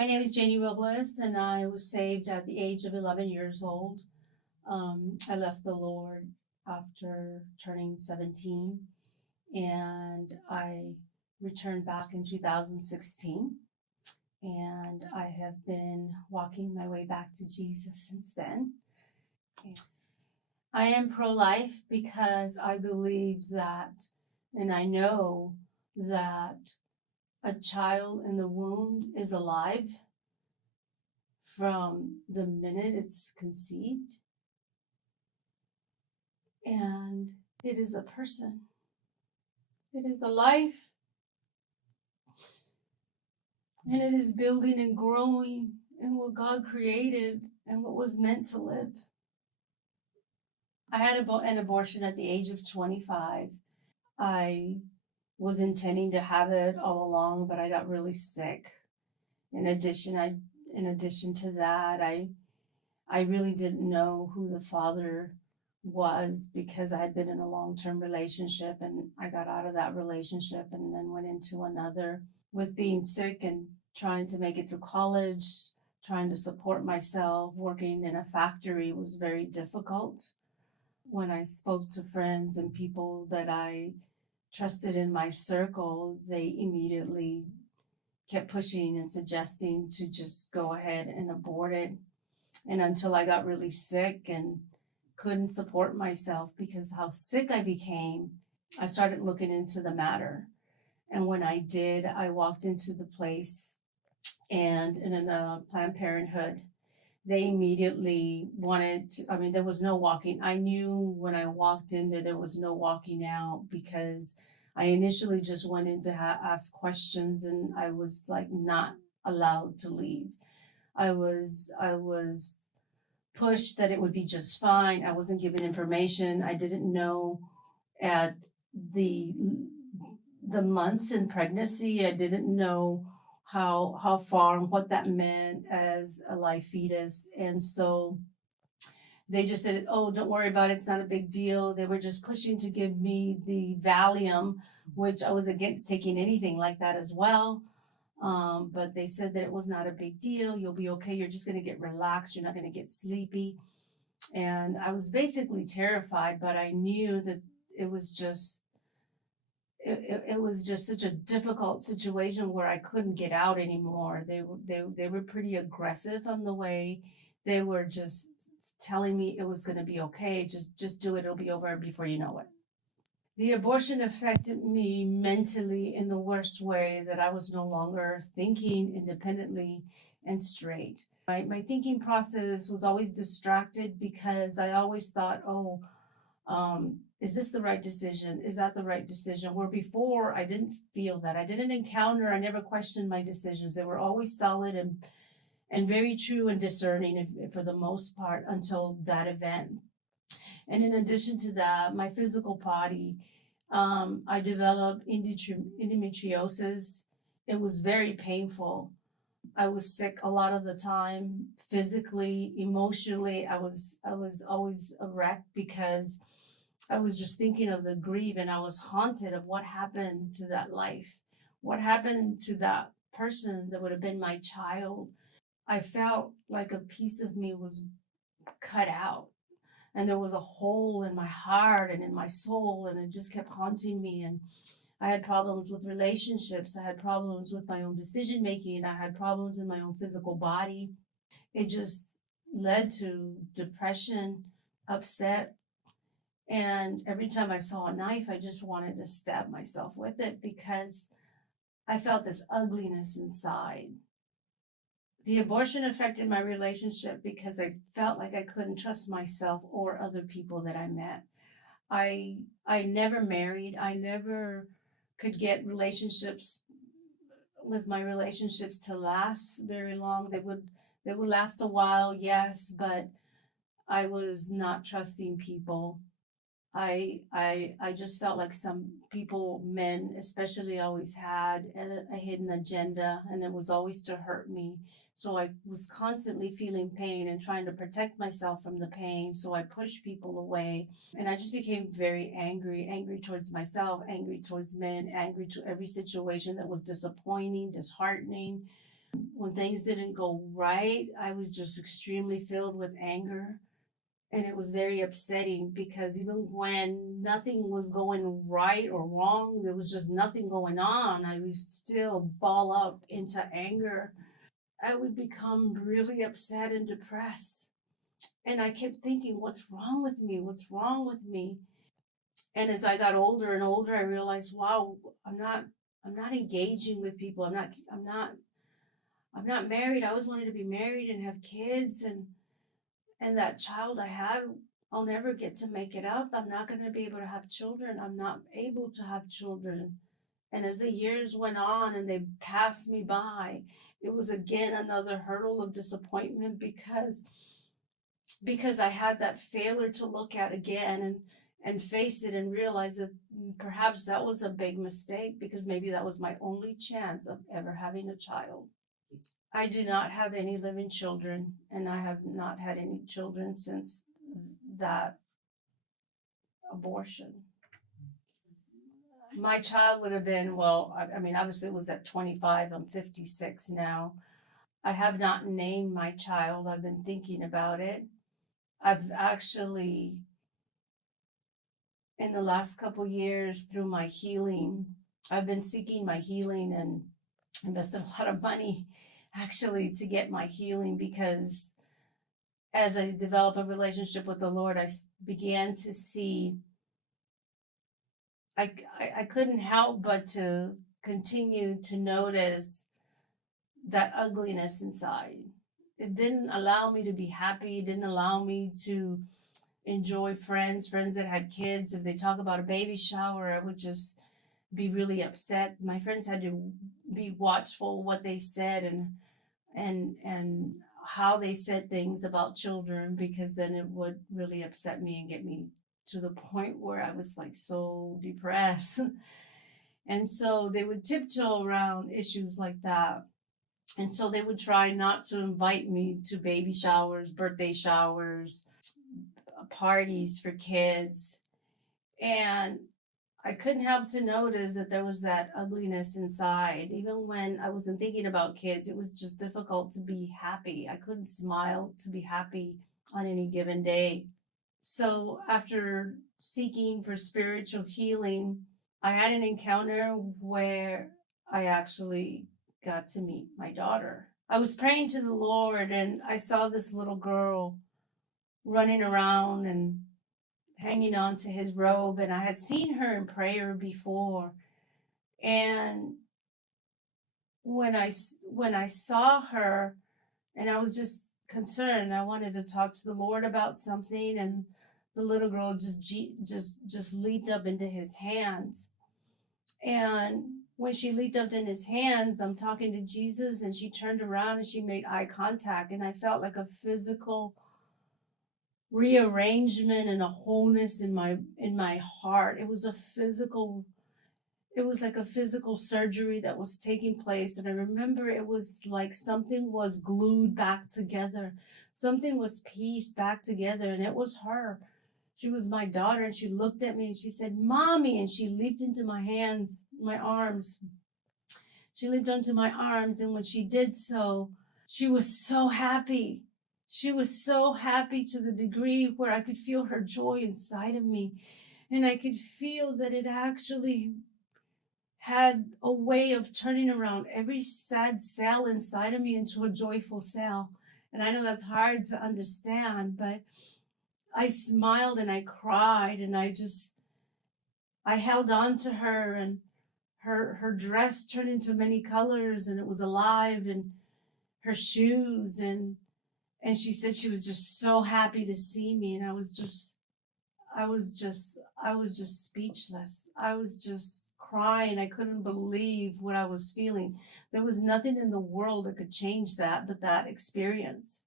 My name is Janie Robles, and I was saved at the age of 11 years old. I left the Lord after turning 17, and I returned back in 2016. And I have been walking my way back to Jesus since then. I am pro life because I believe that, and I know that a child in the womb is alive from the minute it's conceived, and it is a person, it is a life, and it is building and growing in what God created and what was meant to live. I had an abortion at the age of 25. I was intending to have it all along, but I got really sick. In addition to that, I really didn't know who the father was because I had been in a long-term relationship, and I got out of that relationship and then went into another. With being sick and trying to make it through college, trying to support myself, working in a factory was very difficult. When I spoke to friends and people that I trusted in my circle, they immediately kept pushing and suggesting to just go ahead and abort it. And until I got really sick and couldn't support myself because how sick I became, I started looking into the matter. And when I did, I walked into the place, and in a Planned Parenthood, they immediately wanted to, I mean, there was no walking. I knew when I walked in there was no walking out because I initially just went in to ask questions, and I was like not allowed to leave. I was pushed that it would be just fine. I wasn't given information. I didn't know at the the months in pregnancy. I didn't know how far and what that meant as a live fetus. And so they just said, "Oh, don't worry about it. It's not a big deal." They were just pushing to give me the Valium, which I was against taking anything like that as well. But they said that it was not a big deal. You'll be okay. You're just going to get relaxed. You're not going to get sleepy. And I was basically terrified, but I knew that it was just it was just such a difficult situation where I couldn't get out anymore. They were pretty aggressive on the way. They were just telling me it was going to be okay. Just do it. It'll be over before you know it. The abortion affected me mentally in the worst way, that I was no longer thinking independently and straight. My thinking process was always distracted because I always thought, oh, is this the right decision? Is that the right decision? Where before I didn't feel that. I didn't encounter, I never questioned my decisions. They were always solid and very true and discerning for the most part until that event. And in addition to that, my physical body, I developed endometriosis. It was very painful. I was sick a lot of the time, physically, emotionally. I was always a wreck because I was just thinking of the grief, and I was haunted of what happened to that life. What happened to that person that would have been my child? I felt like a piece of me was cut out, and there was a hole in my heart and in my soul, and it just kept haunting me. And I had problems with relationships. I had problems with my own decision making. I had problems in my own physical body. It just led to depression, upset. And every time I saw a knife, I just wanted to stab myself with it because I felt this ugliness inside. The abortion affected my relationship because I felt like I couldn't trust myself or other people that I met. I never married. I never could get relationships with my relationships to last very long. They would last a while, yes, but I was not trusting people. I just felt like some people, men especially, always had a hidden agenda, and it was always to hurt me. So I was constantly feeling pain and trying to protect myself from the pain. So I pushed people away, and I just became very angry, angry towards myself, angry towards men, angry to every situation that was disappointing, disheartening. When things didn't go right, I was just extremely filled with anger. And it was very upsetting because even when nothing was going right or wrong, there was just nothing going on, I would still ball up into anger. I would become really upset and depressed. And I kept thinking, what's wrong with me? What's wrong with me? And as I got older and older, I realized, wow, I'm not I'm not engaging with people. I'm not married. I always wanted to be married and have kids, and that child I had, I'll never get to make it up. I'm not going to be able to have children. I'm not able to have children. And as the years went on and they passed me by, it was again another hurdle of disappointment because I had that failure to look at again and face it and realize that perhaps that was a big mistake because maybe that was my only chance of ever having a child. I do not have any living children, and I have not had any children since that abortion. My child would have been, well, I mean, obviously it was at 25. I'm 56 now. I have not named my child. I've been thinking about it. I've actually, in the last couple years, through my healing, I've been seeking my healing and invested a lot of money actually to get my healing because as I developed a relationship with the Lord, I began to see I couldn't help but to continue to notice that ugliness inside. It didn't allow me to be happy. It didn't allow me to enjoy friends that had kids. If they talk about a baby shower, I would just be really upset. My friends had to be watchful what they said and how they said things about children because then it would really upset me and get me to the point where I was like so depressed. And so they would tiptoe around issues like that. And so they would try not to invite me to baby showers, birthday showers, parties for kids. And I couldn't help to notice that there was that ugliness inside. Even when I wasn't thinking about kids, it was just difficult to be happy. I couldn't smile to be happy on any given day. So after seeking for spiritual healing, I had an encounter where I actually got to meet my daughter. I was praying to the Lord and I saw this little girl running around and hanging on to his robe, and I had seen her in prayer before. And when I saw her, and I was just concerned, I wanted to talk to the Lord about something, and the little girl just leaped up into his hands. And when she leaped up in his hands, I'm talking to Jesus, and she turned around and she made eye contact, and I felt like a physical rearrangement and a wholeness in my heart. It was like a physical surgery that was taking place, and I remember it was like something was glued back together, something was pieced back together, and it was her. She was my daughter, and she looked at me and she said, "Mommy," and she leaped into my hands, my arms. She leaped onto my arms, and when she did so, she was so happy. She was so happy to the degree where I could feel her joy inside of me. And I could feel that it actually had a way of turning around every sad cell inside of me into a joyful cell. And I know that's hard to understand, but I smiled and I cried and I held on to her, and her dress turned into many colors and it was alive, and her shoes, and she said she was just so happy to see me, and I was just speechless. I was just crying. I couldn't believe what I was feeling. There was nothing in the world that could change that but that experience.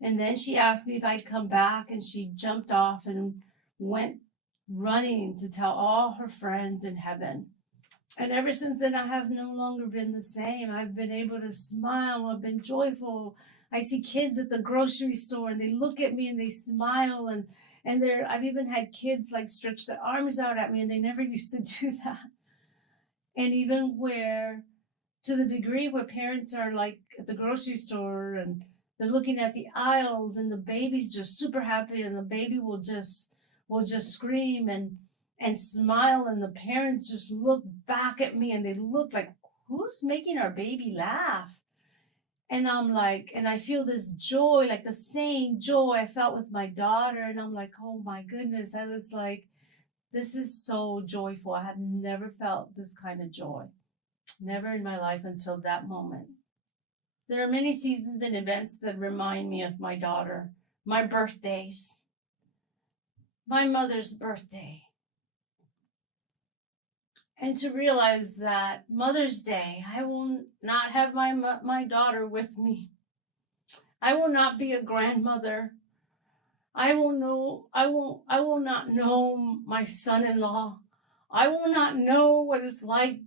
And then she asked me if I'd come back, and she jumped off and went running to tell all her friends in heaven. And ever since then, I have no longer been the same. I've been able to smile. I've been joyful. I see kids at the grocery store and they look at me and they smile, and I've even had kids like stretch their arms out at me, and they never used to do that. And even where to the degree where parents are like at the grocery store and they're looking at the aisles and the baby's just super happy and the baby will just scream and smile and the parents just look back at me and they look like, who's making our baby laugh? And I'm like, and I feel this joy, like the same joy I felt with my daughter. And I'm like, oh my goodness. I was like, this is so joyful. I have never felt this kind of joy. Never in my life until that moment. There are many seasons and events that remind me of my daughter, my birthdays, my mother's birthday. And to realize that Mother's Day, I will not have my daughter with me. I will not be a grandmother. I will not know my son-in-law. I will not know what it's like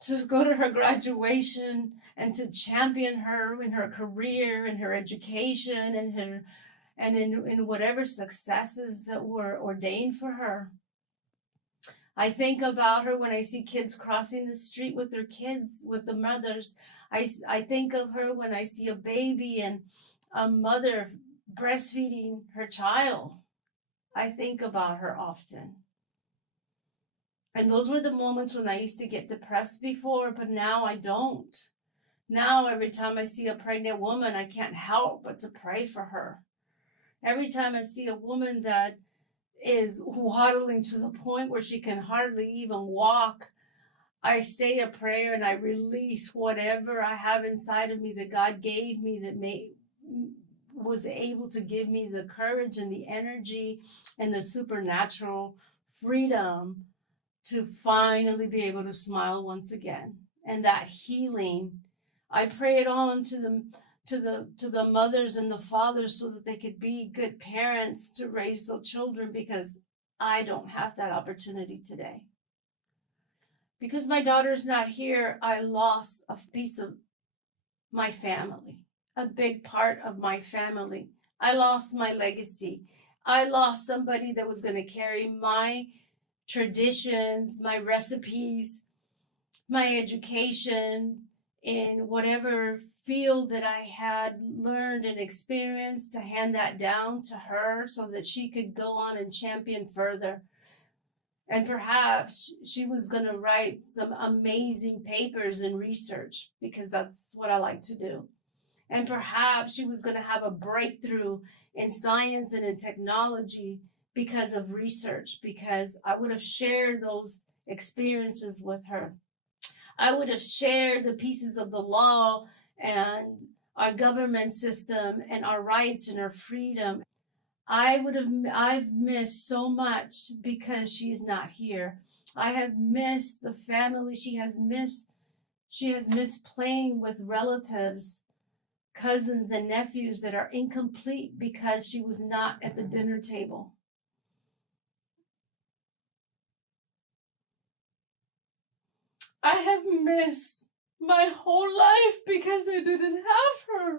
to go to her graduation and to champion her in her career and her education and in whatever successes that were ordained for her. I think about her when I see kids crossing the street with their kids, with the mothers. I think of her when I see a baby and a mother breastfeeding her child. I think about her often. And those were the moments when I used to get depressed before, but now I don't. Now, every time I see a pregnant woman, I can't help but to pray for her. Every time I see a woman that is waddling to the point where she can hardly even walk, I say a prayer and I release whatever I have inside of me that God gave me that was able to give me the courage and the energy and the supernatural freedom to finally be able to smile once again. And that healing, I pray it on to the mothers and the fathers so that they could be good parents to raise their children, because I don't have that opportunity today. Because my daughter's not here, I lost a piece of my family, a big part of my family. I lost my legacy. I lost somebody that was going to carry my traditions, my recipes, my education in whatever field that I had learned and experienced, to hand that down to her so that she could go on and champion further. And perhaps she was going to write some amazing papers and research, because that's what I like to do. And perhaps she was going to have a breakthrough in science and in technology because of research, because I would have shared those experiences with her. I would have shared the pieces of the law and our government system and our rights and our freedom. I've missed so much because she's not here. I have missed the family. She has missed playing with relatives, cousins and nephews that are incomplete because she was not at the dinner table. I have missed my whole life because I didn't have her.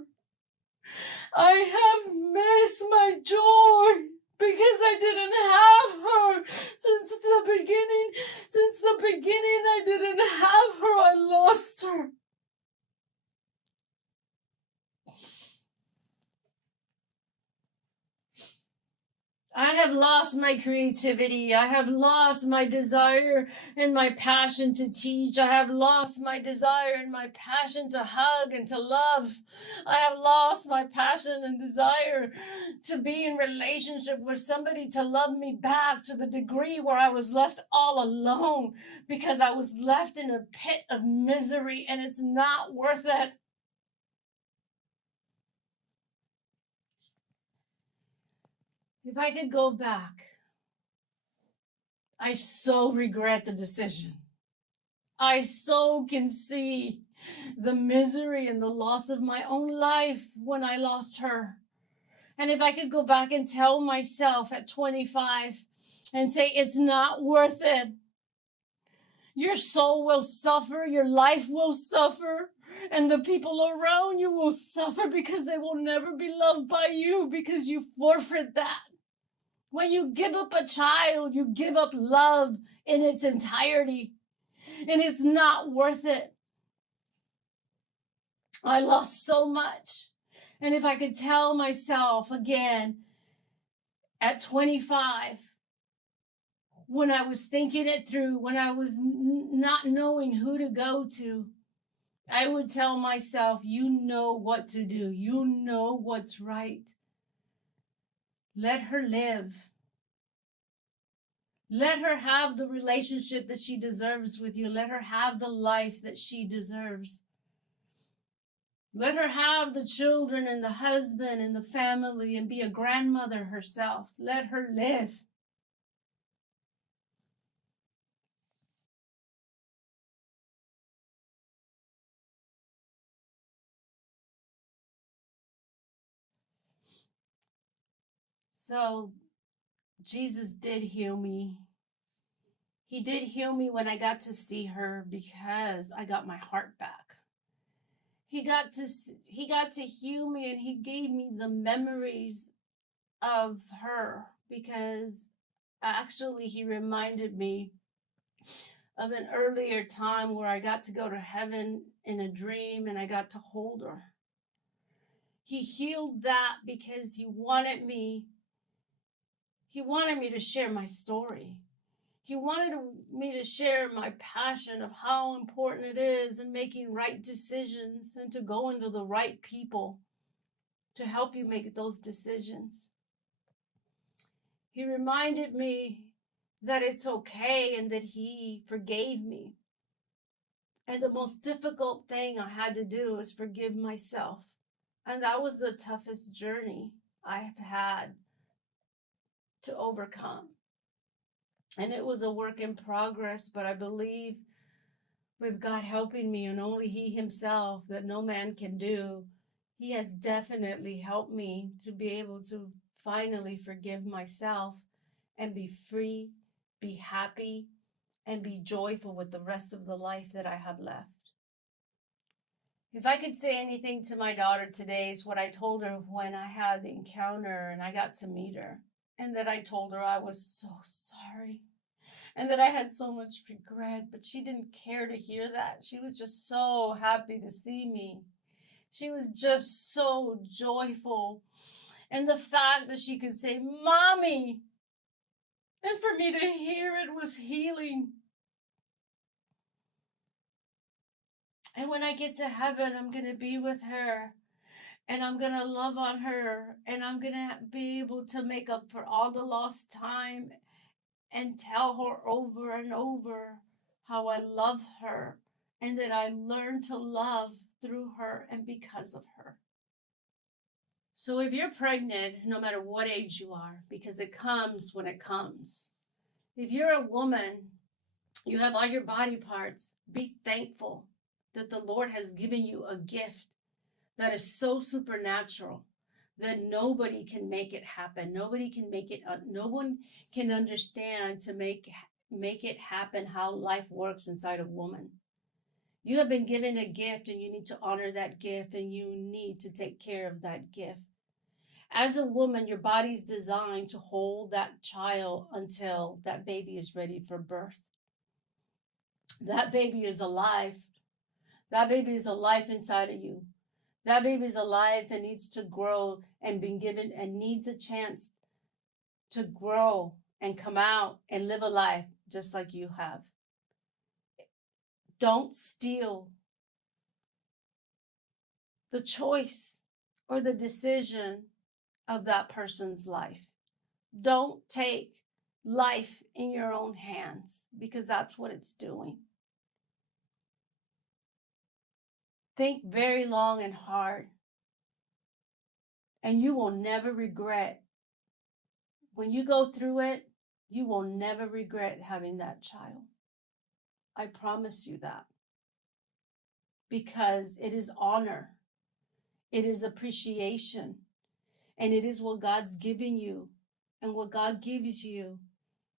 I have missed my joy because I didn't have her since the beginning. Since the beginning, I didn't have her. I lost her. I have lost my creativity. I have lost my desire and my passion to teach. I have lost my desire and my passion to hug and to love. I have lost my passion and desire to be in relationship with somebody to love me back, to the degree where I was left all alone because I was left in a pit of misery, and it's not worth it. If I could go back, I so regret the decision. I so can see the misery and the loss of my own life when I lost her. And if I could go back and tell myself at 25 and say, it's not worth it. Your soul will suffer, your life will suffer, and the people around you will suffer because they will never be loved by you because you forfeit that. When you give up a child, you give up love in its entirety, and it's not worth it. I lost so much. And if I could tell myself again at 25, when I was thinking it through, when I was not knowing who to go to, I would tell myself, you know what to do. You know what's right. Let her live. Let her have the relationship that she deserves with you. Let her have the life that she deserves. Let her have the children and the husband and the family and be a grandmother herself. Let her live. So Jesus did heal me. He did heal me when I got to see her because I got my heart back. He got to heal me, and he gave me the memories of her, because actually he reminded me of an earlier time where I got to go to heaven in a dream and I got to hold her. He healed that because he wanted me to share my story. He wanted me to share my passion of how important it is in making right decisions and to go into the right people to help you make those decisions. He reminded me that it's okay and that he forgave me. And the most difficult thing I had to do was forgive myself. And that was the toughest journey I've had to overcome. And it was a work in progress, but I believe with God helping me, and only he himself, that no man can do, he has definitely helped me to be able to finally forgive myself and be free, be happy, and be joyful with the rest of the life that I have left. If I could say anything to my daughter today, is what I told her when I had the encounter and I got to meet her. And that I told her I was so sorry and that I had so much regret, but she didn't care to hear that. She was just so happy to see me. She was just so joyful. And the fact that she could say, Mommy, and for me to hear it was healing. And when I get to heaven, I'm going to be with her. And I'm going to love on her. And I'm going to be able to make up for all the lost time and tell her over and over how I love her and that I learned to love through her and because of her. So if you're pregnant, no matter what age you are, because it comes when it comes. If you're a woman, you have all your body parts, be thankful that the Lord has given you a gift that is so supernatural that nobody can make it happen. Nobody can make it. No one can understand to make it happen how life works inside a woman. You have been given a gift, and you need to honor that gift, and you need to take care of that gift. As a woman, your body's designed to hold that child until that baby is ready for birth. That baby is alive. That baby is alive inside of you. That baby is alive and needs to grow and be given and needs a chance to grow and come out and live a life just like you have. Don't steal the choice or the decision of that person's life. Don't take life in your own hands, because that's what it's doing. Think very long and hard, and you will never regret. When you go through it, you will never regret having that child. I promise you that. Because it is honor, it is appreciation, and it is what God's giving you. And what God gives you,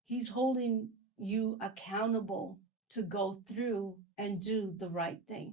he's holding you accountable to go through and do the right thing.